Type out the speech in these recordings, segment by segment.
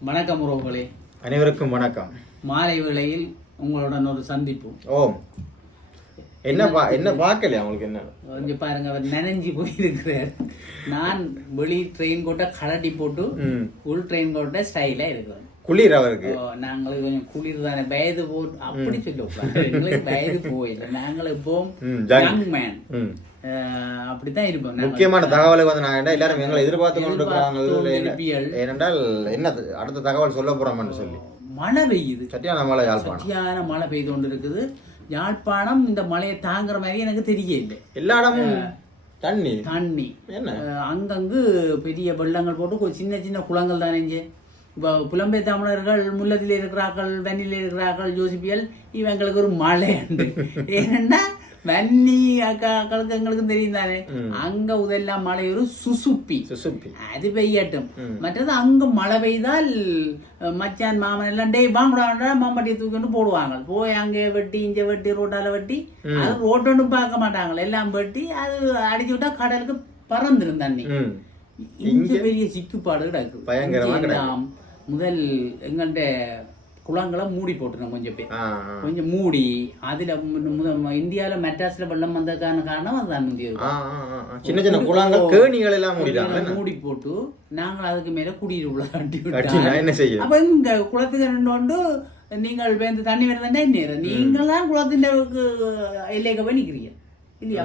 வணக்கம் உறவுகளே. அனைவருக்கும் வணக்கம். மாலை வேளையில் உங்களுடன் ஒரு சந்திப்பு. ஓம். என்ன பா என்ன பார்க்கலையா உங்களுக்கு என்ன? கொஞ்சம் பாருங்க அவர் நனைஞ்சு போயிருக்கிறார். நான் வெளி ட்ரெயின் கோட்டை கலட்டி போட்டு உள் ட்ரெயின் கோட்டை ஸ்டைலா இருக்கிறோம் குளிர் அவருக்கு. ஓ, நாங்களுக்கு கொஞ்சம் குளிர் தானே வயது போ அப்படி சொல்லுவோம். எங்களுக்கு வயது போயில்லை நாங்கள் இப்போ. யங் மேன் அப்படித்தான் இருப்போம். நாங்கள். முக்கியமான தகவலுக்கு வந்து நான் எல்லாரும் எங்களை எதிர்பார்த்து கொண்டிருக்கிறாங்க. ஏனென்றால் என்ன அடுத்த தகவல் சொல்ல போறோம்னு சொல்லி. மழை பெய்யுது. சட்டியான மழை யாழ்ப்பாணம். சட்டியான மழை பெய்து கொண்டு இருக்குது யாழ்ப்பாணம் இந்த மழையை தாங்குற மாதிரி எனக்கு தெரியல எல்லா இடமும் தண்ணி? தண்ணி. அங்கங்கு பெரிய வெள்ளங்கள் போட்டு சின்ன சின்ன குளங்கள் தானே இங்கே. இப்போ புலம்பெயர் தமிழர்கள் முல்லத்தில் இருக்கிறார்கள் வன்னியில் இருக்கிறார்கள் ஜோசிபியல் இவங்களுக்கு ஒரு மழை ஏன்னா வன்னி அக்கா அக்களுக்கு எங்களுக்கும் தெரியும் தானே அங்க உதெல்லாம் மழை ஒரு சுசுப்பி சுசுப்பி அது பெய்யட்டும் மற்றது அங்க மழை பெய்தால் மச்சான் மாமன் எல்லாம் டேய் வாங்கடா மாம்பட்டியை தூக்கிட்டு போடுவாங்க போய் அங்கே வெட்டி இங்க வெட்டி ரோட்டால வெட்டி அது ரோட்டொன்னு பார்க்க மாட்டாங்க எல்லாம் வெட்டி அது அடிச்சு விட்டா கடலுக்கு பறந்துரும் தண்ணி இங்க பெரிய சிக்குப்பாடு கிடக்கு முதல் எங்கள்கிட்ட குளங்களை மூடி போட்டுருந்தோம் கொஞ்சம் பேர். கொஞ்சம் மூடி அதுல இந்தியால மெட்ராஸ்ல வெள்ளம் வந்ததுக்கான காரணம் அதுதான் முந்தைய. சின்ன சின்ன குளங்கள் கேணிகள் எல்லாம் மூடி போட்டு நாங்கள் அதுக்கு மேல குடியிருப்புல கட்டி கட்டி என்ன அப்ப இங்க குளத்துக்கு ரெண்டு கொண்டு நீங்கள் வேந்து தண்ணி வருதுன்னா என்ன? நீங்களாம் குளத்தின் எல்லைக்கு போய் நிக்கிறீங்க. இல்லையா?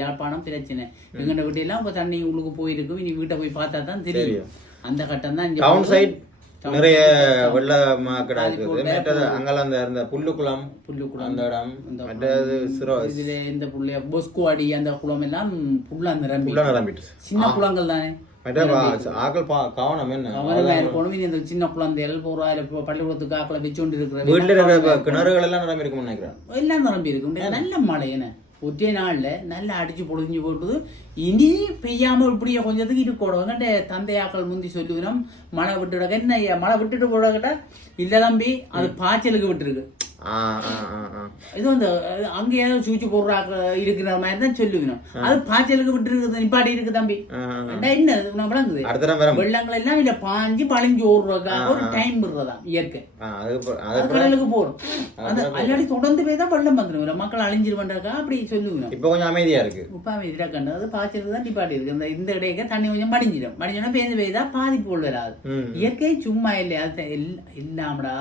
யாழ்ப்பாணம் பிரச்சனை. எங்கட வீட்டெல்லாம் இப்ப தண்ணி உள்ளுக்கு போயிருக்கும். இனி வீட்டை போய் பார்த்தா தான் தெரியும். அந்த கட்டம் தான் டவுன். சைட் நிறைய கிடக்குது போட்டு மற்றது அங்கெல்லாம் அந்த இருந்த புல்லுக்குளம் புல்லுக்குளம் அந்த இடம் மற்றது சிரோ இதுல இந்த புள்ளைய பொஸ்கோ அடி அந்த குளம் எல்லாம் புல்லா நிரம்பி உள்ள நிரம்பிட்டு. சின்ன குளங்கள் தானே? ஆக்கள் கவனம் என்ன? கவனமா இருக்கணும் இந்த சின்ன குழந்தைகள் ஒரு ஆயிரம் ப- பள்ளிக்கூடத்துக்கு ஆக்களை வச்சுட்டு இருக்கிற வீட்டுல இருக்கிற கிணறுகள் எல்லாம் நிரம்பி நினைக்கிறேன். எல்லாம் நிரம்பி இருக்கும் நல்ல மழை என்ன? ஒற்றை நாள்ல நல்லா அடிச்சு பொழிஞ்சு போட்டுது இனி பெய்யாம இப்படியே கொஞ்சத்துக்கு இருக்கணும் எங்கண்ட தந்தையாக்கள் முந்தி சொல்லுவினோம் மழை விட்டுட என்ன மழை விட்டுட்டு போடக்கிட்ட இல்ல தம்பி அது பாய்ச்சலுக்கு விட்டுருக்கு. இது வந்து அங்க ஏதோ சூச்சு போடுறாக்க இருக்கிற மாதிரி தான் சொல்லுவினோம் அது பாய்ச்சலுக்கு விட்டு இருக்குது நிப்பாட்டி இருக்கு தம்பி என்ன விளங்குது? வெள்ளங்கள் எல்லாம் இல்ல பாஞ்சு பழிஞ்சு ஓடுறதுக்காக ஒரு டைம் விடுறதா இயற்கை. கடலுக்கு போறோம். அந்த அல்லாடி தொடர்ந்து போய் தான் வெள்ளம் வந்துடும் மக்கள் அழிஞ்சிருவன்றக்கா அப்படி சொல்லுவோம் இப்ப கொஞ்சம் அமைதியா இருக்கு. உப்பாமி இதில் கண்டு அது பாய்ச்சலுக்கு தான் நிப்பாட்டி இருக்கு. இந்த இந்த இடையே தண்ணி கொஞ்சம் மடிஞ்சிடும் மடிஞ்சோன்னா பேருந்து பெய்தா பாதிப்பு வராது. இயற்கை சும்மா இல்லையா? அது இல்லாமடா.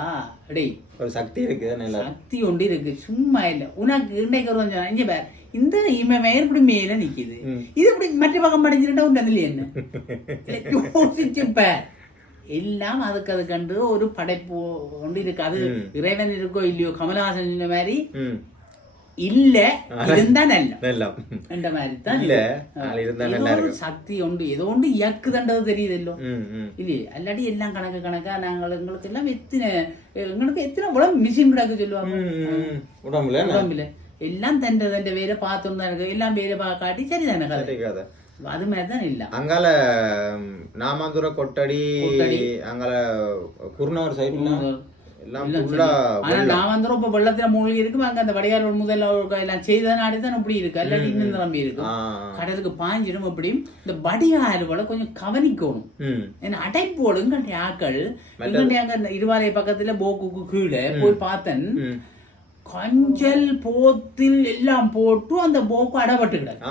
டேய். ஒரு சக்தி இருக்கு சக்தி ஒன்று இருக்கு. சும்மா இல்ல. உனக்கு இன்னைக்கு ஒரு கொஞ்சம் இங்க பார். இந்த இவன் மேற்படி மேல நிக்குது. இது இப்படி மற்ற பக்கம் மடிஞ்சிருந்தா உண்டு அதுல என்ன? இல்ல, யோசிச்சு பார். எல்லாம் அதுக்கு அது கண்டு ஒரு படைப்பு ஒன்று இருக்கு. அது இறைவன் இருக்கோ இல்லையோ கமலஹாசன் சொன்ன மாதிரி இல்ல இருந்தா நல்ல. நல்லா. என்ற மாதிரி தான் இல்ல இருந்தா நல்லா இருக்கும். சக்தி உண்டு. ஏதோ ஒன்று இயக்குதண்டது ம் இல்லையே அல்லாடி எல்லாம் கணக்கு கணக்கா நாங்கள் எங்களுக்கு எல்லாம் எத்தனை எங்களுக்கு எத்தனை உடம்பு மிஷின் கிடக்கு சொல்லுவாங்க. உடம்புல? உடம்புல. எல்லாம் தண்ட தண்ட வேலை பார்த்தும் தான் இருக்கு. எல்லாம் பார்க்க காட்டி சரிதானே கதை. அது மாதிரி தான் இல்ல அங்கால நாமாந்துர கொட்டடி அங்கால குருநகர் சைடுல எல்லாம் ஃபுல்லா ஆனா நான் வந்து ரொம்ப வெள்ளத்துல மூழ்கி இருக்கு அங்க அந்த வடையார் முதல்ல எல்லாம் செய்த நாடு தான் இப்படி இருக்கு. அல்லாட்டி இன்னும் நம்பி இருக்கு. ஆ, கடலுக்கு பாஞ்சிடும் எப்படியும் இந்த வடிகாறுகளை கொஞ்சம் கவனிக்கணும். ஏன்னா அடைப்போடு இங்கண்ட ஆக்கள் அங்க இருவாலை பக்கத்துல போக்குக்கு கீழே போய் பார்த்தேன். கஞ்சல் போத்தில் எல்லாம் போட்டு அந்த போக்கு அடப்பட்டு கிடக்கு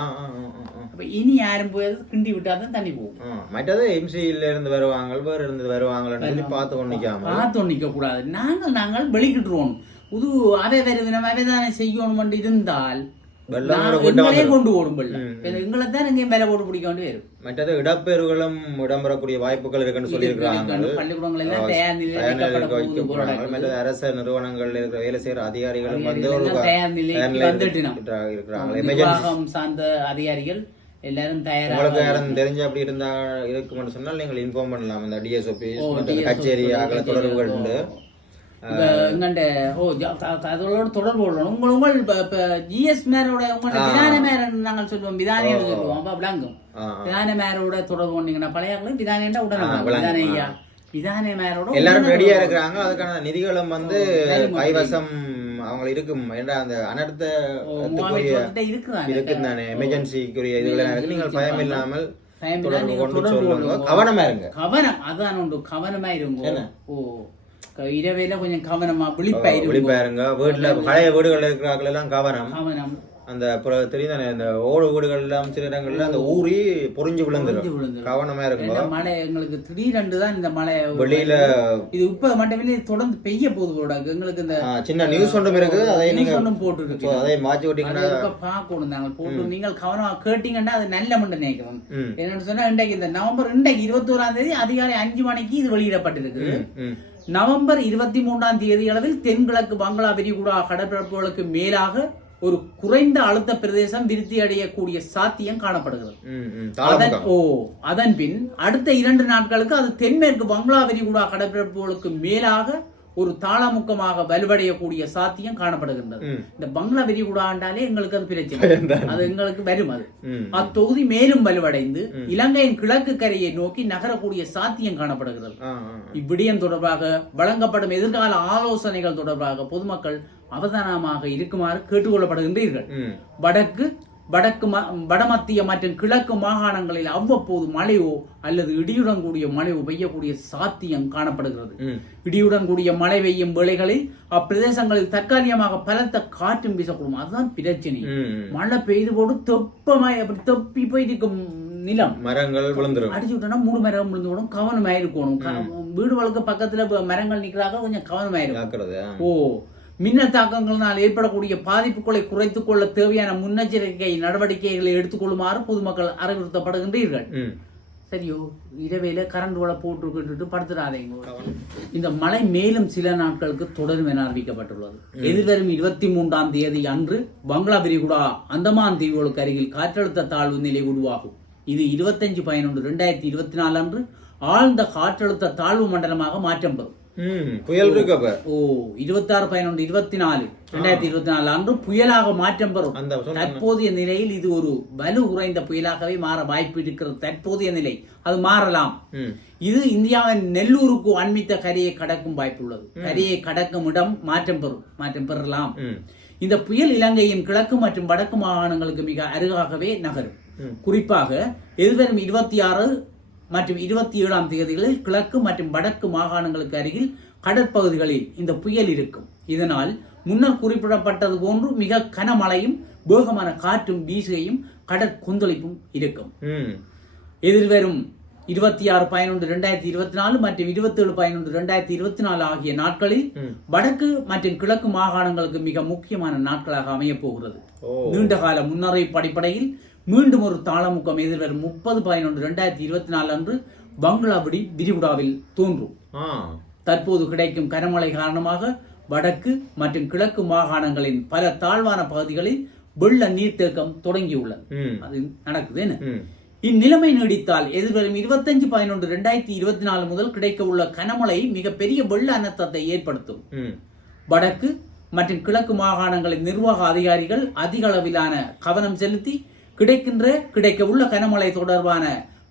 அப்ப இனி யாரும் போய் கிண்டி விட்டாதான் தண்ணி போகும் மற்றது எம்சியில இருந்து வருவாங்க வேற இருந்து வருவாங்கன்னு சொல்லி பார்த்து நிக்காம பார்த்து நிக்க கூடாது நாங்கள் நாங்கள் வெளிக்கிட்டுருவோம் புது அவை வருவினம் அவை தானே செய்யணும் இருந்தால் விட்டு எங்களே. கொண்டு ஓடும் எங்களை தான் எங்கேயும் மேல போட்டு பிடிக்க வேண்டி வரும் மற்றது இடப்பெயர்களும் இடம்பெறக்கூடிய வாய்ப்புகள் இருக்குன்னு சொல்லியிருக்கிறாங்க பள்ளிக்கூடங்கள் எல்லாம் அரச நிறுவனங்கள் இருக்கிற வேலை செய்யற அதிகாரிகளும் வந்து ஒரு சார்ந்த அதிகாரிகள் எல்லாரும் உங்களுக்கு யாரும் தெரிஞ்ச அப்படி இருந்தா இருக்குமென்னு சொன்னால் நீங்கள் இன்ஃபார்ம் பண்ணலாம். இந்த டிஎஸ்ஓபி கச்சேரி அகல தொடர்புகள் உண்டு. எங்கண்ட ஓ அதோட தொடர்பு கொள்ளணும் உங்கள் உங்கள் இப்ப- ஜிஎஸ் மேரோட உங்களோட விதான மேரன் நாங்கள் சொல்லுவோம். விதானின்னு சொல்லுவோம். அப்ப விளங்கும். ஆ, விதான மேரோட தொடர்பு கொண்டீங்கன்னா பழைய விதானியண்டா உடனே. விதான ஐயா. விதான மேரோட எல்லாரும். இருக்கிறாங்க. அதுக்கான நிதிகளும் வந்து கைவசம் அவங்க இருக்கும். ஏன்னா அந்த அனர்த்த ஓ, முகாமைத்துவத்திட்ட இருக்குதானே? இருக்கு தானே எமர்ஜென்சிக்குரிய இதுகள் நீங்கள் பயம் இல்லாமல் தொடர்பு கொண்டு சொல்லுங்க. கவனமா இருங்க. கவனம் அதான் உண்டு. கவனமா இருங்க? ஓ இரவையில கொஞ்சம் கவனமா விழிப்பா இருங்க. வீட்டுல பழைய வீடுகள் இருக்கிறார்கள் எல்லாம் கவனம். கவனம். அந்த தெரியும் தானே இந்த ஓடு வீடுகள் எல்லாம் சில இடங்கள்ல அந்த ஊறி பொறிஞ்சு விழுந்துரும். கவனமா ஏன்னா மழை எங்களுக்கு திடீரென்று தான் இந்த மழை வெளியில இது இப்ப மட்டுமில்லை தொடர்ந்து பெய்ய போகுது எங்களுக்கு இந்த சின்ன நியூஸ் ஒன்றும் இருக்கு. அதை நீங்க ஒன்றும் so அதை மாற்றி விட்டீங்கன்னா பார்க்கணும் நாங்கள். போட்டு நீங்கள் கவனமா கேட்டீங்கன்னா அது நல்ல மட்டும் நினைக்கிறோம். ம், என்னன்னு சொன்னா இன்றைக்கு இந்த நவம்பர் இன்றைக்கு இருபத்தோராம் தேதி அதிகாலை அஞ்சு மணிக்கு இது வெளியிடப்பட்டிருக்கு நவம்பர் இருபத்தி மூன்றாம் தேதி அளவில் தென்கிழக்கு பங்களா விரிகுடா கடற்பரப்புகளுக்கு மேலாக ஒரு குறைந்த அழுத்த பிரதேசம் விருத்தி அடையக்கூடிய சாத்தியம் காணப்படுகிறது. ஓ அதன் பின் அடுத்த இரண்டு நாட்களுக்கு அது தென்மேற்கு பங்களா விரிகுடா கடற்பரப்புகளுக்கு மேலாக ஒரு தாளமுக்கமாக வலுவடையக்கூடிய சாத்தியம் காணப்படுகின்றது. இந்த பங்களா விரிகுடாண்டாலே எங்களுக்கு அது பிரச்சனை. அது எங்களுக்கு வரும் அது. அத்தொகுதி மேலும் வலுவடைந்து இலங்கையின் கிழக்கு கரையை நோக்கி நகரக்கூடிய சாத்தியம் காணப்படுகிறது. இவ்விடயம் தொடர்பாக வழங்கப்படும் எதிர்கால ஆலோசனைகள் தொடர்பாக பொதுமக்கள் அவதானமாக இருக்குமாறு கேட்டுக்கொள்ளப்படுகின்றீர்கள். வடக்கு வடக்கு வடமத்திய மற்றும் கிழக்கு மாகாணங்களில் அவ்வப்போது மழையோ அல்லது இடியுடன் கூடிய மழையோ பெய்யக்கூடிய சாத்தியம் காணப்படுகிறது. இடியுடன் கூடிய மழை பெய்யும் வேளைகளில் அப்பிரதேசங்களில் தற்காலிகமாக பலத்த காற்றும் வீசக்கூடும். அதுதான் பிரச்சனை. மழை பெய்து போட்டு தெப்பமாய் அப்படி தெப்பி போயிருக்கும் நிலம். மரங்கள் விழுந்துரும். அடிச்சு விட்டோம்னா மூணு மரம் விழுந்து விடும் கவனமா இருக்கணும். க- வீடு வளர்க்க பக்கத்துல மரங்கள் நிக்கிறாங்க கொஞ்சம் கவனமா இருக்கும் ஜாக்கிரதை ஆ. ஓ மின்னல் தாக்கங்களினால் ஏற்படக்கூடிய பாதிப்புகளை குறைத்துக் கொள்ள தேவையான முன்னெச்சரிக்கை நடவடிக்கைகளை எடுத்துக்கொள்ளுமாறு பொதுமக்கள் அறிவுறுத்தப்படுகின்றீர்கள். சரியோ இரவையில கரண்ட் வலை போட்டு படுத்துடாதீங்க இந்த மழை மேலும் சில நாட்களுக்கு தொடரும் என அறிவிக்கப்பட்டுள்ளது. எதிர்வரும் இருபத்தி மூன்றாம் தேதி அன்று பங்களா விரிகுடா அந்தமான் தீவுகளுக்கு அருகில் காற்றழுத்த தாழ்வு நிலை உருவாகும். இது இருபத்தஞ்சு பதினொன்று ரெண்டாயிரத்தி இருபத்தி நாலு அன்று ஆழ்ந்த காற்றழுத்த தாழ்வு மண்டலமாக மாற்றம் பெறும். புயல் அப்ப. ஓ இருபத்தாறு பதினொன்று இருபத்தி நாலு ரெண்டாயிரத்தி இருபத்தி நாலு அன்று புயலாக மாற்றம் பெறும் தற்போதைய நிலையில் இது ஒரு வலு குறைந்த புயலாகவே மாற வாய்ப்பு இருக்கிறது. தற்போதைய நிலை அது மாறலாம். இது இந்தியாவின் நெல்லூருக்கு அண்மித்த கரையை கடக்கும் வாய்ப்புள்ளது கரையை கடக்கும் இடம் மாற்றம் பெறும் மாற்றம் பெறலாம். இந்த புயல் இலங்கையின் கிழக்கு மற்றும் வடக்கு மாகாணங்களுக்கு மிக அருகாகவே நகரும். குறிப்பாக எதிர்வரும் இருபத்தி ஆறு மற்றும் இருபத்தி ஏழாம் தேதிகளில் கிழக்கு மற்றும் வடக்கு மாகாணங்களுக்கு அருகில் கடற்பகுதிகளில் இந்த புயல் இருக்கும் இதனால் முன்னர் குறிப்பிடப்பட்டது போன்று மிக கனமழையும் வேகமான காற்றும் வீசுகையும் கடற்கொந்தளிப்பும் இருக்கும். எதிர்வரும் இருபத்தி ஆறு பதினொன்று ரெண்டாயிரத்தி இருபத்தி நாலு மற்றும் இருபத்தி ஏழு பதினொன்று ரெண்டாயிரத்தி இருபத்தி நாலு ஆகிய நாட்களில். வடக்கு மற்றும் கிழக்கு மாகாணங்களுக்கு மிக முக்கியமான நாட்களாக அமையப் போகிறது ஓ நீண்ட கால முன்னறிவிப்பு அடிப்படையில் மீண்டும் ஒரு தாளமுக்கம் எதிர்வரும் முப்பது பதினொன்று ரெண்டாயிரத்தி இருபத்தி நாலு அன்று பங்களாவிடி விரிகுடாவில் தோன்றும். தற்போது கிடைக்கும் கனமழை காரணமாக வடக்கு மற்றும் கிழக்கு மாகாணங்களின் பல தாழ்வான பகுதிகளில் வெள்ள நீர்த்தேக்கம் தொடங்கியுள்ளது. அது நடக்குது என்ன. இந்நிலைமை நீடித்தால் எதிர்வரும் இருபத்தஞ்சு பதினொன்று ரெண்டாயிரத்தி இருபத்தி நாலு முதல் கிடைக்க உள்ள கனமழை மிகப்பெரிய வெள்ள அனர்த்தத்தை ஏற்படுத்தும். வடக்கு மற்றும் கிழக்கு மாகாணங்களின் நிர்வாக அதிகாரிகள் அதிக அளவிலான கவனம் செலுத்தி கிடைக்கின்ற கிடைக்க உள்ள கனமழை தொடர்பான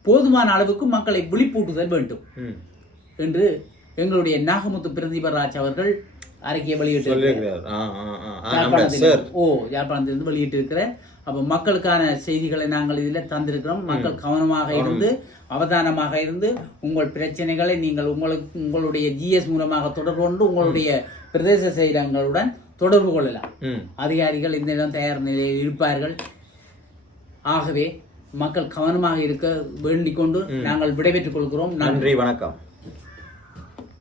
போதுமான அளவுக்கு மக்களை விழிப்பூட்டுதல் வேண்டும். என்று எங்களுடைய நாகமுத்து பிரதீபராஜ் அவர்கள் அறிக்கையை வெளியிட்டு சொல்லியிருக்கிறார். ஆ ஆ ஆ. ஆ நம்ம சார். யாழ்ப்பாணத்தில் ஓ யாழ்ப்பாணத்திலிருந்து வெளியிட்டு இருக்கிறேன் அப்ப மக்களுக்கான செய்திகளை நாங்கள் இதில் தந்திருக்கிறோம். மக்கள் கவனமாக இருந்து அவதானமாக இருந்து உங்கள் பிரச்சனைகளை நீங்கள் உங்களுக்கு உங்களுடைய ஜிஎஸ் மூலமாக தொடர்பு கொண்டு உங்களுடைய பிரதேச செயலங்களுடன் தொடர்பு கொள்ளலாம். அதிகாரிகள் இந்த இடம் தயார் நிலையில் இருப்பார்கள். ஆகவே மக்கள் கவனமாக இருக்க வேண்டிக் கொண்டு நாங்கள் விடைபெற்றுக் கொள்கிறோம். நன்றி நன்றி வணக்கம்.